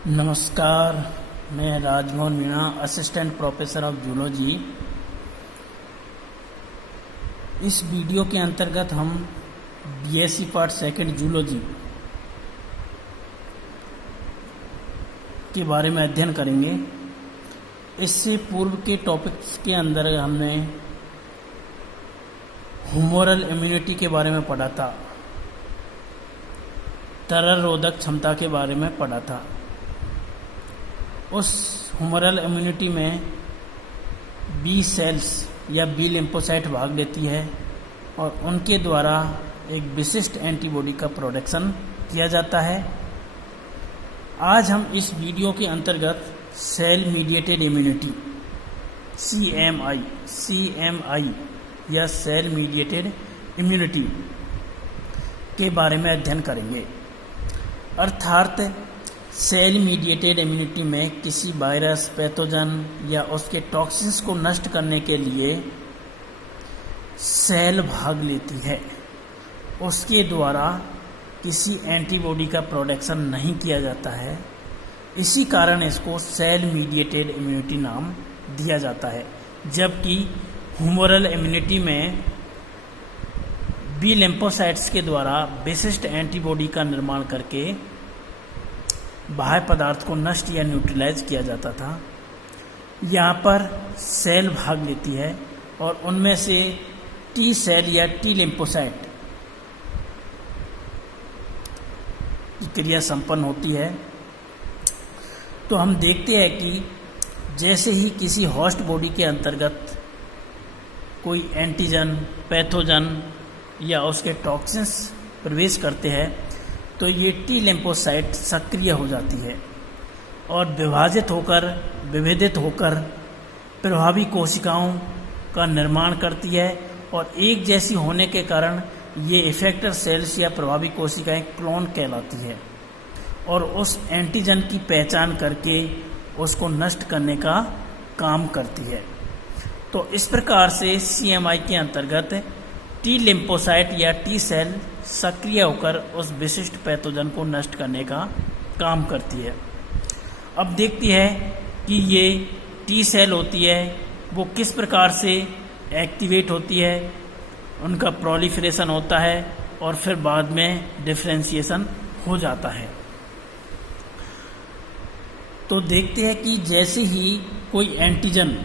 नमस्कार, मैं Rajmohan Meena, assistant professor of zoology. इस वीडियो के अंतर्गत हम बीएससी पार्ट सेकंड जूलॉजी के बारे में अध्ययन करेंगे। इससे पूर्व के टॉपिक्स के अंदर हमने ह्यूमरल इम्यूनिटी के बारे में पढ़ा था, तरल रोधक क्षमता के बारे में पढ़ा था। उस ह्यूमरल इम्यूनिटी में बी सेल्स या बी लिम्फोसाइट भाग लेती है और उनके द्वारा एक विशिष्ट एंटीबॉडी का प्रोडक्शन किया जाता है। आज हम इस वीडियो के अंतर्गत सेल मीडिएटेड इम्यूनिटी CMI या सेल मीडिएटेड इम्यूनिटी के बारे में अध्ययन करेंगे। अर्थात सेल मीडिएटेड इम्यूनिटी में किसी वायरस, पैथोजन या उसके टॉक्सिन्स को नष्ट करने के लिए सेल भाग लेती है। उसके द्वारा किसी एंटीबॉडी का प्रोडक्शन नहीं किया जाता है। इसी कारण इसको सेल मीडिएटेड इम्यूनिटी नाम दिया जाता है। जबकि ह्यूमरल इम्यूनिटी में बी लिम्फोसाइट्स के द्वारा विशिष्ट एंटीबॉडी का निर्माण करके बाह्य पदार्थ को नष्ट या न्यूट्रलाइज किया जाता था। यहाँ पर सेल भाग लेती है और उनमें से टी सेल या टी लिम्फोसाइट की क्रिया संपन्न होती है। तो हम देखते हैं कि जैसे ही किसी होस्ट बॉडी के अंतर्गत कोई एंटीजन, पैथोजन या उसके टॉक्सिन्स प्रवेश करते हैं तो ये टी लिम्फोसाइट सक्रिय हो जाती है और विभेदित होकर प्रभावी कोशिकाओं का निर्माण करती है और एक जैसी होने के कारण ये इफेक्टर सेल्स या प्रभावी कोशिकाएं क्लोन कहलाती है और उस एंटीजन की पहचान करके उसको नष्ट करने का काम करती है। तो इस प्रकार से CMI के अंतर्गत टी लिम्फोसाइट या टी सेल सक्रिय होकर उस विशिष्ट पैथोजन को नष्ट करने का काम करती है। अब देखती है कि ये टी सेल होती है वो किस प्रकार से एक्टिवेट होती है, उनका प्रोलिफरेशन होता है और फिर बाद में डिफरेंशिएशन हो जाता है। तो देखते हैं कि जैसे ही कोई एंटीजन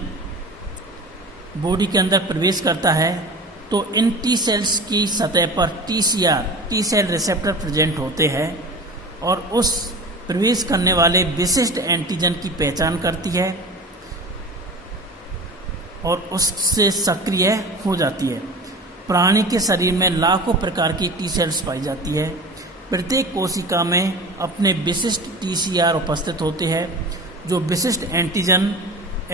बॉडी के अंदर प्रवेश करता है तो इन टी सेल्स की सतह पर TCR T cell receptor present होते हैं और उस प्रवेश करने वाले विशिष्ट एंटीजन की पहचान करती है और उससे सक्रिय हो जाती है। प्राणी के शरीर में लाखों प्रकार की टी सेल्स पाई जाती है। प्रत्येक कोशिका में अपने विशिष्ट TCR उपस्थित होते हैं जो विशिष्ट antigen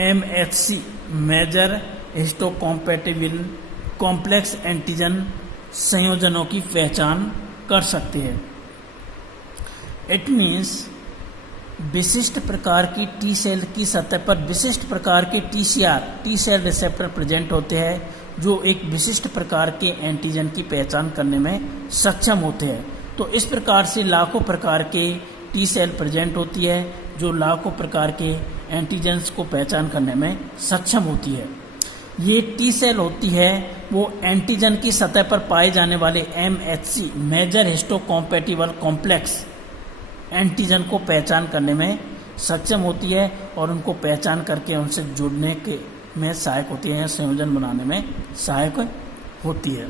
MHC major histocompatible complex antigen संयोजनों की पहचान कर सकते हैं। इट मीन्स विशिष्ट प्रकार की टी सेल की सतह पर विशिष्ट प्रकार के TCR T cell receptor present होते हैं जो एक विशिष्ट प्रकार के एंटीजन की पहचान करने में सक्षम होते हैं। तो इस प्रकार से लाखों प्रकार के टी सेल प्रेजेंट होती है जो लाखों प्रकार के एंटीजन्स को पहचान करने में सक्षम होती है। ये टी सेल होती है वो एंटीजन की सतह पर पाए जाने वाले MHC major histocompatible complex antigen को पहचान करने में सक्षम होती है और उनको पहचान करके उनसे जुड़ने के में सहायक होती है या संयोजन बनाने में सहायक होती है।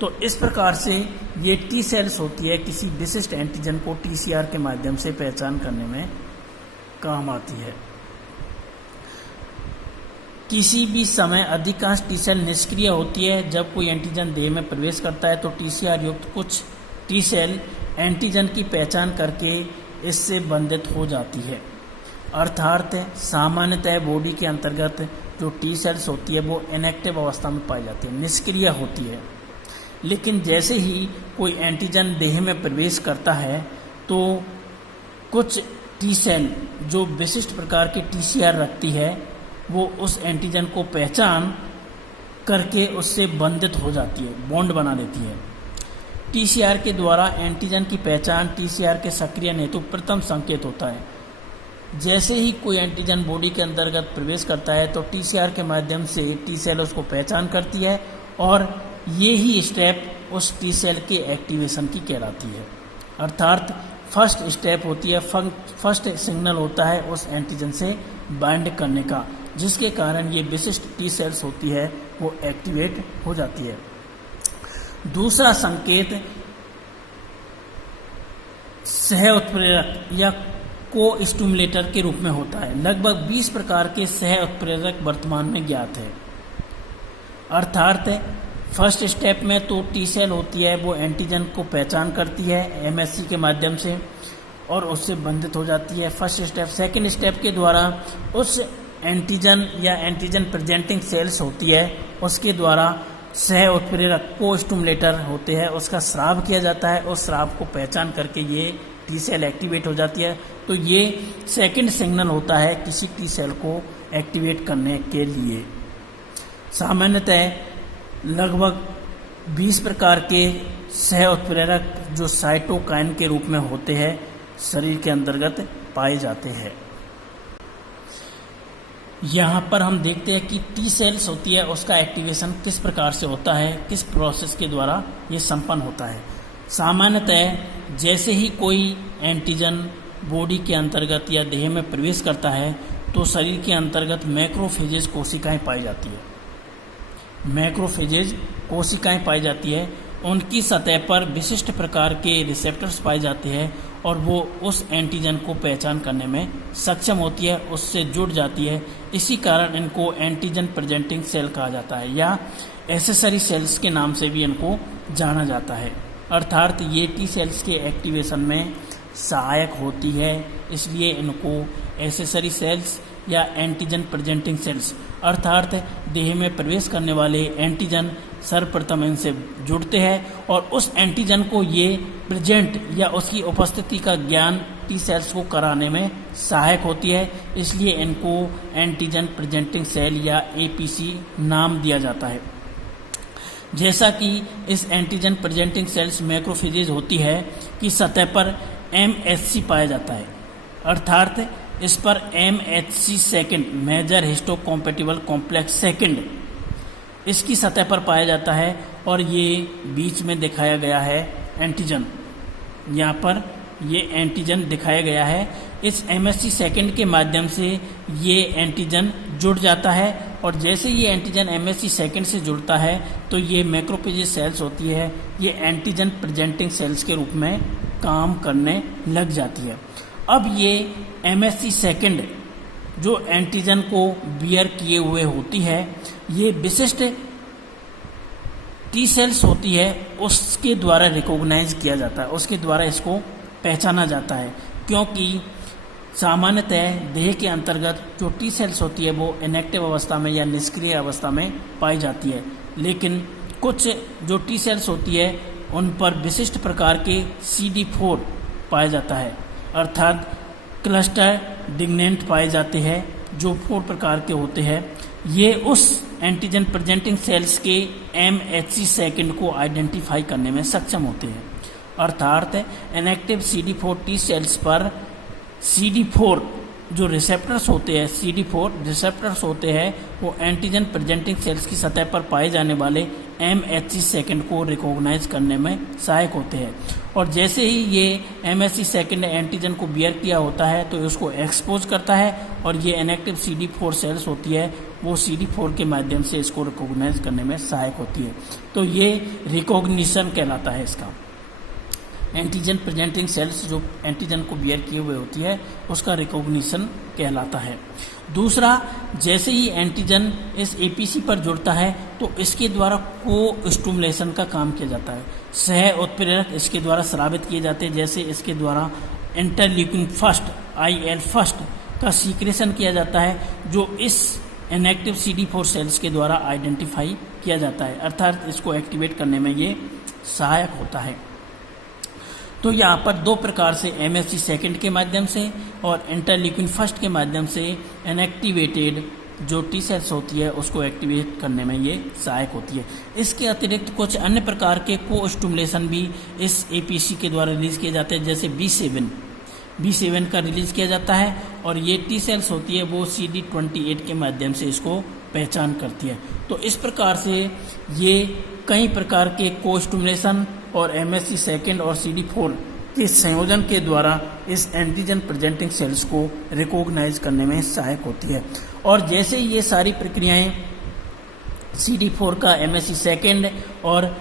तो इस प्रकार से ये टी सेल्स होती है किसी विशिष्ट एंटीजन को TCR के माध्यम से पहचान करने में काम आती है। किसी भी समय अधिकांश टी सेल निष्क्रिय होती है। जब कोई एंटीजन देह में प्रवेश करता है तो TCR युक्त कुछ टी सेल एंटीजन की पहचान करके इससे बंधित हो जाती है। अर्थात सामान्यतः बॉडी के अंतर्गत जो टी सेल्स होती है वो इनएक्टिव अवस्था में पाई जाती है, निष्क्रिय होती है। लेकिन जैसे ही कोई एंटीजन देह में प्रवेश करता है तो कुछ टी सेल जो विशिष्ट प्रकार के TCR रखती है वो उस एंटीजन को पहचान करके उससे बंधित हो जाती है, बॉन्ड बना लेती है। TCR के द्वारा एंटीजन की पहचान TCR के सक्रियण हेतु प्रथम संकेत होता है। जैसे ही कोई एंटीजन बॉडी के अंतर्गत प्रवेश करता है तो टीसीआर के माध्यम से टी सेल उसको पहचान करती है और ये ही स्टेप उस टी सेल के एक्टिवेशन की कहलाती है। अर्थात फर्स्ट स्टेप होती है, फर्स्ट सिग्नल होता है उस एंटीजन से बाइंड करने का, जिसके कारण ये विशिष्ट टी सेल्स होती है वो एक्टिवेट हो जाती है। दूसरा संकेत सह उत्प्रेरक या को स्टिमुलेटर के रूप में होता है। लगभग 20 प्रकार के सह उत्प्रेरक वर्तमान में ज्ञात है। अर्थात फर्स्ट स्टेप में तो टी सेल होती है वो एंटीजन को पहचान करती है एमएससी के माध्यम से और उससे बंधित हो जाती है फर्स्ट स्टेप। सेकंड स्टेप के द्वारा उस एंटीजन या एंटीजन प्रेजेंटिंग सेल्स होती है उसके द्वारा सह उत्प्रेरक को स्टिमुलेटर होते हैं उसका स्राव किया जाता है। उस स्राव को पहचान करके ये टी सेल एक्टिवेट हो जाती है। तो ये सेकंड सिग्नल होता है किसी टी सेल को एक्टिवेट करने के लिए। सामान्यतः लगभग 20 प्रकार के सह उत्प्रेरक जो साइटोकाइन के रूप में होते हैं शरीर के अंतर्गत पाए जाते हैं। यहाँ पर हम देखते हैं कि टी सेल्स होती है उसका एक्टिवेशन किस प्रकार से होता है, किस प्रोसेस के द्वारा ये संपन्न होता है। सामान्यतः जैसे ही कोई एंटीजन बॉडी के अंतर्गत या देह में प्रवेश करता है तो शरीर के अंतर्गत मैक्रोफेजेज कोशिकाएं पाई जाती है। मैक्रोफेजेज कोशिकाएं पाई जाती है, उनकी सतह पर विशिष्ट प्रकार के रिसेप्टर्स पाए जाते हैं और वो उस एंटीजन को पहचान करने में सक्षम होती है, उससे जुड़ जाती है। इसी कारण इनको एंटीजन प्रेजेंटिंग सेल कहा जाता है या एसेसरी सेल्स के नाम से भी इनको जाना जाता है। अर्थात ये टी सेल्स के एक्टिवेशन में सहायक होती है, इसलिए इनको एसेसरी सेल्स या एंटीजन प्रेजेंटिंग सेल्स अर्थात देह में प्रवेश करने वाले एंटीजन सर्वप्रथम इनसे जुड़ते हैं और उस एंटीजन को ये प्रेजेंट या उसकी उपस्थिति का ज्ञान टी सेल्स को कराने में सहायक होती है, इसलिए इनको एंटीजन प्रेजेंटिंग सेल या एपीसी नाम दिया जाता है। जैसा कि इस एंटीजन प्रेजेंटिंग सेल्स मैक्रोफेजेज होती है कि सतह पर एमएचसी पाया जाता है। अर्थात इस पर MHC second major histocompatible complex second इसकी सतह पर पाया जाता है और ये बीच में दिखाया गया है एंटीजन। यहाँ पर ये एंटीजन दिखाया गया है। इस एमएचसी सेकंड के माध्यम से ये एंटीजन जुड़ जाता है और जैसे ये एंटीजन एमएचसी सेकंड से जुड़ता है तो ये मैक्रोफेजेज सेल्स होती है, ये एंटीजन प्रेजेंटिंग सेल्स के रूप में काम करने लग जाती है। अब ये एमएचसी सेकंड जो एंटीजन को बियर किए हुए होती है, ये विशिष्ट टी सेल्स होती है उसके द्वारा रिकॉग्नाइज किया जाता है, उसके द्वारा इसको पहचाना जाता है। क्योंकि सामान्यतः देह के अंतर्गत जो टी सेल्स होती है वो इनएक्टिव अवस्था में या निष्क्रिय अवस्था में पाई जाती है, लेकिन कुछ जो टी सेल्स होती है उन पर विशिष्ट प्रकार के CD4 पाया जाता है, अर्थात क्लस्टर डिग्नेंट पाए जाते हैं जो 4 प्रकार के होते हैं। ये उस एंटीजन प्रेजेंटिंग सेल्स के एमएचसी सेकंड को आइडेंटिफाई करने में सक्षम होते हैं। अर्थात इनएक्टिव CD4 टी सेल्स पर CD4 जो रिसेप्टर्स होते हैं, CD4 रिसेप्टर्स होते हैं, वो एंटीजन प्रेजेंटिंग सेल्स की सतह पर पाए जाने वाले एमएचसी सेकंड को रिकॉग्नाइज करने में सहायक होते हैं। और जैसे ही ये एमएचसी सेकंड एंटीजन को बियर किया होता है तो उसको एक्सपोज करता है और ये इनएक्टिव CD4 सेल्स होती है वो CD4 के माध्यम से इसको रिकॉग्नाइज करने में सहायक होती है। तो ये रिकॉग्निशन कहलाता है इसका। एंटीजन प्रेजेंटिंग सेल्स जो एंटीजन को बियर किए हुए होती है उसका रिकॉग्निशन कहलाता है। दूसरा, जैसे ही एंटीजन इस एपीसी पर जुड़ता है तो इसके द्वारा को स्टिमुलेशन का काम किया जाता है। सह उत्प्रेरक इसके द्वारा स्रावित किए जाते हैं, जैसे इसके द्वारा इंटरल्यूकिन फर्स्ट IL फर्स्ट का सीक्रेशन किया जाता है जो इस इनएक्टिव CD4 सेल्स के द्वारा आइडेंटिफाई किया जाता है, अर्थात इसको एक्टिवेट करने में ये सहायक होता है। तो यहाँ पर 2 प्रकार से एमएचसी सेकंड के माध्यम से और इंटरल्यूकिन फर्स्ट के माध्यम से इनएक्टिवेटेड जो टी सेल्स होती है उसको एक्टिवेट करने में ये सहायक होती है। इसके अतिरिक्त कुछ अन्य प्रकार के को स्टिमुलेशन भी इस एपीसी के द्वारा रिलीज किए जाते हैं, जैसे B7 का रिलीज किया जाता है और ये टी सेल्स होती है वो CD28 के माध्यम से इसको पहचान करती है। तो इस प्रकार से ये कई प्रकार के कोस्टिमुलेशन और MHC सेकेंड और CD4 के संयोजन के द्वारा इस एंटीजन प्रेजेंटिंग सेल्स को रिकॉग्नाइज करने में सहायक होती है। और जैसे ये सारी प्रक्रियाएं CD4 का MHC सेकेंड और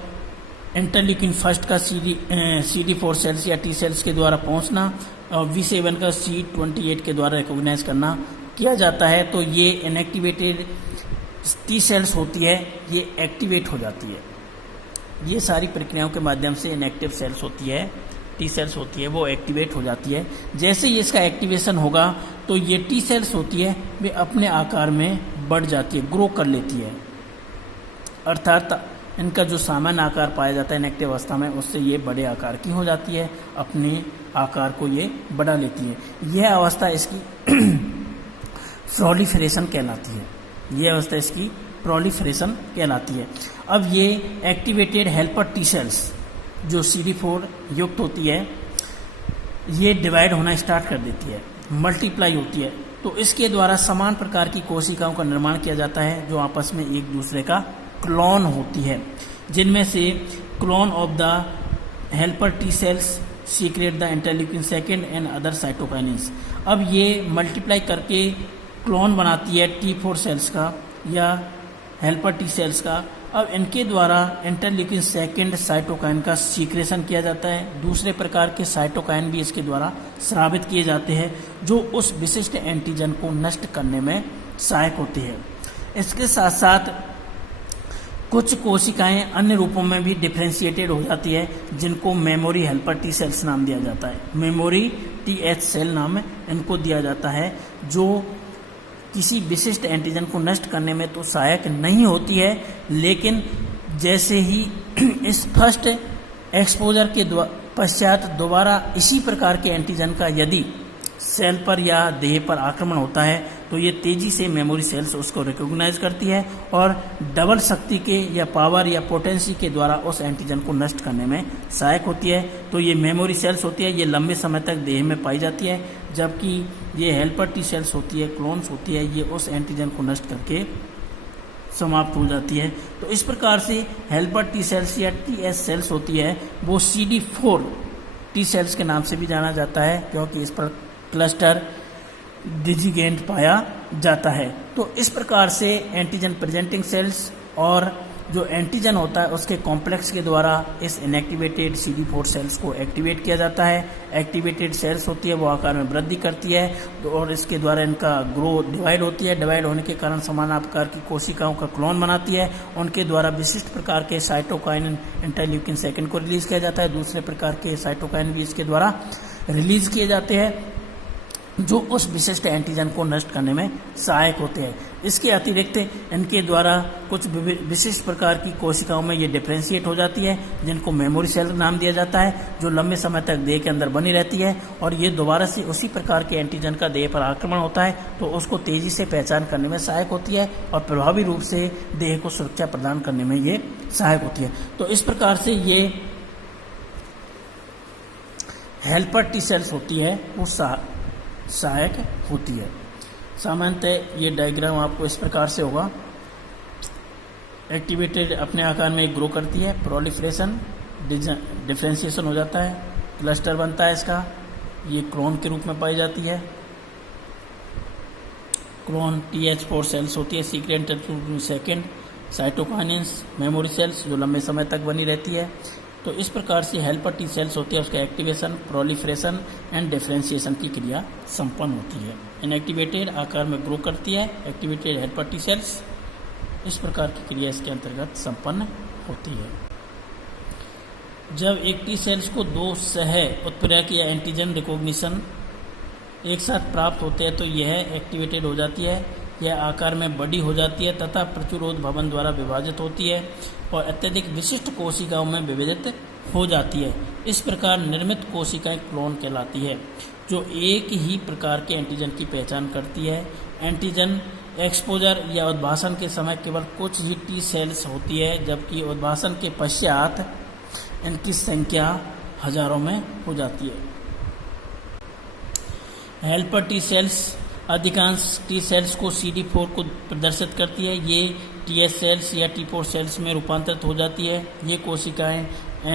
इंटरल्यूकिन फर्स्ट का CD4 सेल्स या टी सेल्स के द्वारा पहुंचना और V7 का CD28 के द्वारा रिकॉग्नाइज करना किया जाता है, तो ये इनएक्टिवेटेड टी सेल्स होती है, ये एक्टिवेट हो जाती है। ये सारी प्रक्रियाओं के माध्यम से इनएक्टिव सेल्स होती है, टी सेल्स होती है, वो एक्टिवेट हो जाती है। जैसे ही इसका एक्टिवेशन होगा तो ये टी सेल्स होती है वे अपने आकार में बढ़ जाती है, ग्रो कर लेती है, अर्थात इनका जो सामान्य आकार पाया जाता है इनएक्टिव अवस्था में उससे ये बड़े आकार की हो जाती है, अपने आकार को ये बढ़ा लेती है। यह अवस्था इसकी प्रोलिफरेशन कहलाती है। यह अवस्था इसकी प्रोलिफरेशन कहलाती है। अब ये एक्टिवेटेड हेल्पर टी सेल्स जो CD4 युक्त होती है ये डिवाइड होना स्टार्ट कर देती है, मल्टीप्लाई होती है। तो इसके द्वारा समान प्रकार की कोशिकाओं का निर्माण किया जाता है जो आपस में एक दूसरे का क्लोन होती है, जिनमें से clone of the helper T sales secret the interleukin second and other cytokinins. अब ये मल्टीप्लाई करके क्लोन बनाती है T4 सेल्स का या हेल्पर टी सेल्स का। अब इनके द्वारा इंटरल्यूकिन सेकेंड साइटोकाइन का सीक्रेशन किया जाता है। दूसरे प्रकार के साइटोकाइन भी इसके द्वारा स्रावित किए जाते हैं जो उस विशिष्ट एंटीजन को नष्ट करने में सहायक होती है। इसके साथ साथ कुछ कोशिकाएं अन्य रूपों में भी डिफ्रेंशिएटेड हो जाती है जिनको मेमोरी हेल्पर टी सेल्स नाम दिया जाता है। मेमोरी TH सेल नाम इनको दिया जाता है, जो किसी विशिष्ट एंटीजन को नष्ट करने में तो सहायक नहीं होती है, लेकिन जैसे ही इस फर्स्ट एक्सपोजर के पश्चात दोबारा इसी प्रकार के एंटीजन का यदि सेल पर या देह पर आक्रमण होता है तो ये तेजी से मेमोरी सेल्स उसको रिकॉग्नाइज करती है और डबल शक्ति के या पावर या पोटेंसी के द्वारा उस एंटीजन को नष्ट करने में सहायक होती है। तो ये मेमोरी सेल्स होती है, ये लंबे समय तक देह में पाई जाती है, जबकि ये हेल्पर टी सेल्स होती है, क्लोन्स होती है, ये उस एंटीजन को नष्ट करके समाप्त हो जाती है। तो इस प्रकार से हेल्पर टी सेल्स या TH सेल्स होती है वो CD4 टी सेल्स के नाम से भी जाना जाता है, क्योंकि इस पर क्लस्टर डिजिगेंट पाया जाता है। तो इस प्रकार से एंटीजन प्रेजेंटिंग सेल्स और जो एंटीजन होता है उसके कॉम्प्लेक्स के द्वारा इस इनएक्टिवेटेड CD4 सेल्स को एक्टिवेट किया जाता है। एक्टिवेटेड सेल्स होती है वो आकार में वृद्धि करती है और इसके द्वारा इनका ग्रो डिवाइड होती है। डिवाइड होने के कारण समान आकार की कोशिकाओं का क्लोन बनाती है। उनके द्वारा विशिष्ट प्रकार के साइटोकाइन इंटरल्यूकिन सेकेंड को रिलीज किया जाता है। दूसरे प्रकार के साइटोकाइन भी इसके द्वारा रिलीज किए जाते हैं जो उस विशिष्ट एंटीजन को नष्ट करने में सहायक होते हैं। इसके अतिरिक्त इनके द्वारा कुछ विशिष्ट प्रकार की कोशिकाओं में ये डिफ्रेंशिएट हो जाती है जिनको मेमोरी सेल नाम दिया जाता है, जो लंबे समय तक देह के अंदर बनी रहती है और ये दोबारा से उसी प्रकार के एंटीजन का देह पर आक्रमण होता है तो उसको तेजी से पहचान करने में सहायक होती है और प्रभावी रूप से देह को सुरक्षा प्रदान करने में ये सहायक होती है। तो इस प्रकार से ये हेल्पर टी सेल्स होती है वो सहायक होती है। सामान्यतः ये डायग्राम आपको इस प्रकार से होगा। एक्टिवेटेड अपने आकार में ग्रो करती है, प्रोलिफरेशन डिफ्रेंशिएशन हो जाता है, क्लस्टर बनता है इसका, ये क्लोन के रूप में पाई जाती है। क्लोन TH4 सेल्स होती है, secret second, cytokinins, memory cells जो लंबे समय तक बनी रहती है। तो इस प्रकार से हेल्पर टी सेल्स होती है, उसका एक्टिवेशन, प्रोलिफरेशन एंड डिफ्रेंशिएशन की क्रिया संपन्न होती है। इनएक्टिवेटेड आकार में ग्रो करती है, एक्टिवेटेड हेल्पर टी सेल्स, इस प्रकार की क्रिया इसके अंतर्गत संपन्न होती है। जब एक टी सेल्स को दो सह उत्प्रेरक या एंटीजन रिकॉग्निशन एक साथ प्राप्त होते हैं तो यह एक्टिवेटेड हो जाती है, यह आकार में बड़ी हो जाती है तथा प्रतिरोध भवन द्वारा विभाजित होती है और अत्यधिक विशिष्ट कोशिकाओं में विभाजित हो जाती है। इस प्रकार निर्मित कोशिकाएं क्लोन कहलाती है जो एक ही प्रकार के एंटीजन की पहचान करती है। एंटीजन एक्सपोजर या उद्भासन के समय केवल कुछ ही टी सेल्स होती है, जबकि उद्भासन के पश्चात इनकी संख्या हजारों में हो जाती है। हेल्पर टी सेल्स अधिकांश टी सेल्स को CD4 को प्रदर्शित करती है। ये TH सेल्स या T4 सेल्स में रूपांतरित हो जाती है। ये कोशिकाएं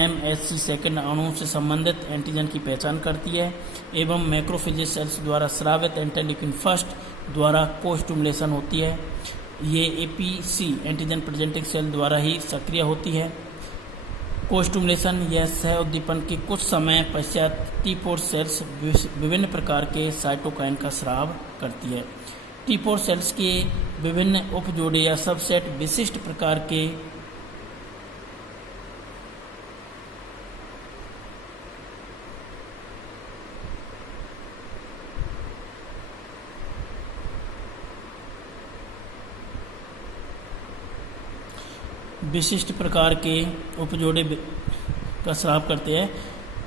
MHC सेकंड अणु से संबंधित एंटीजन की पहचान करती है एवं मैक्रोफेजेज सेल्स द्वारा स्रावित इंटरल्यूकिन फर्स्ट द्वारा को-स्टिमुलेशन होती है। ये APC एंटीजन प्रेजेंटिंग सेल द्वारा ही सक्रिय होती है। को-स्टिमुलेशन या सह उद्दीपन के कुछ समय पश्चात T4 सेल्स विभिन्न प्रकार के साइटोकाइन का स्राव करती है। T4 सेल्स के विभिन्न उपजोड़े या सबसेट विशिष्ट प्रकार के उपजोड़े का स्राव करते हैं।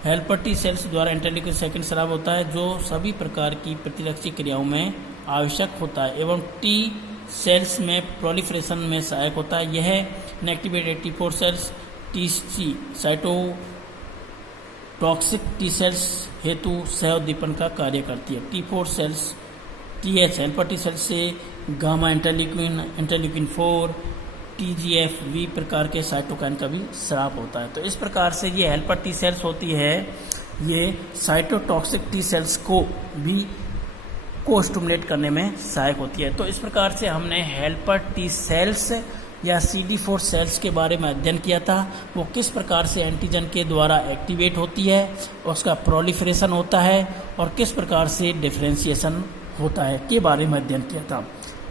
हेल्पर टी सेल्स द्वारा इंटरल्यूकिन सेकंड स्राव होता है जो सभी प्रकार की प्रतिरक्षी क्रियाओं में आवश्यक होता है एवं टी सेल्स में प्रोलिफरेशन में सहायक होता है। यह inactivated T4 cells TC cytotoxic T cells हेतु सह उद्दीपन का कार्य करती है। T4 सेल्स TH हेल्पर टी सेल्स से गामा इंटरल्यूकिन 4 TGF-V प्रकार के साइटोकाइन का भी स्राव होता है। तो इस प्रकार से ये हेल्पर टी सेल्स होती है, ये साइटोटॉक्सिक टी सेल्स को भी को स्टिमुलेट करने में सहायक होती है। तो इस प्रकार से हमने हेल्पर टी सेल्स या CD4 सेल्स के बारे में अध्ययन किया था। वो किस प्रकार से एंटीजन के द्वारा एक्टिवेट होती है, उसका प्रोलिफरेशन होता है और किस प्रकार से डिफरेंशिएशन होता है के बारे में अध्ययन किया था।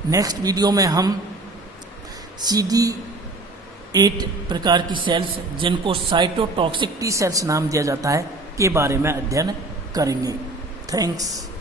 नेक्स्ट वीडियो में हम CD8 प्रकार की सेल्स जिनको साइटोटॉक्सिक टी सेल्स नाम दिया जाता है के बारे में अध्ययन करेंगे। थैंक्स।